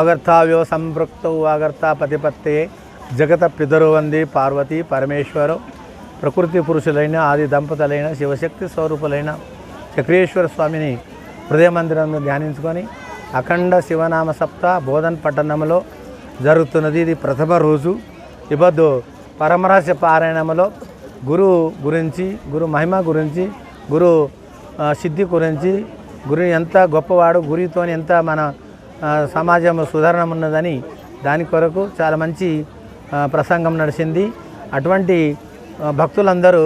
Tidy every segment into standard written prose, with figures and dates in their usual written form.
అగర్తావ్యో సంపృక్తౌ అగర్త పతిపత్తే జగత పితరువంది పార్వతీ పరమేశ్వరు ప్రకృతి పురుషులైన ఆది దంపతులైన శివశక్తి స్వరూపులైన చక్రేశ్వర స్వామిని హృదయ మందిరంలో ధ్యానించుకొని అఖండ శివనామ సప్త బోధన్ పట్టణంలో జరుగుతున్నది. ఇది ప్రథమ రోజు. ఇబద్దు పరమరహస్య పారాయణంలో గురు గురించి, గురు మహిమ గురించి, గురు సిద్ధి గురించి, గురు ఎంత గొప్పవాడు, గురితో ఎంత మన సమాజం సుధారణ ఉన్నదని దాని కొరకు చాలా మంచి ప్రసంగం నడిచింది. అటువంటి భక్తులందరూ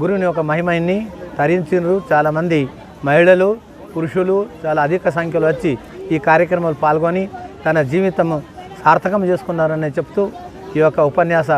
గురుని యొక్క మహిమని తరించారు. చాలామంది మహిళలు, పురుషులు చాలా అధిక సంఖ్యలో వచ్చి ఈ కార్యక్రమంలో పాల్గొని తన జీవితం సార్థకం చేసుకున్నారని చెప్తూ ఈ యొక్క ఉపన్యాస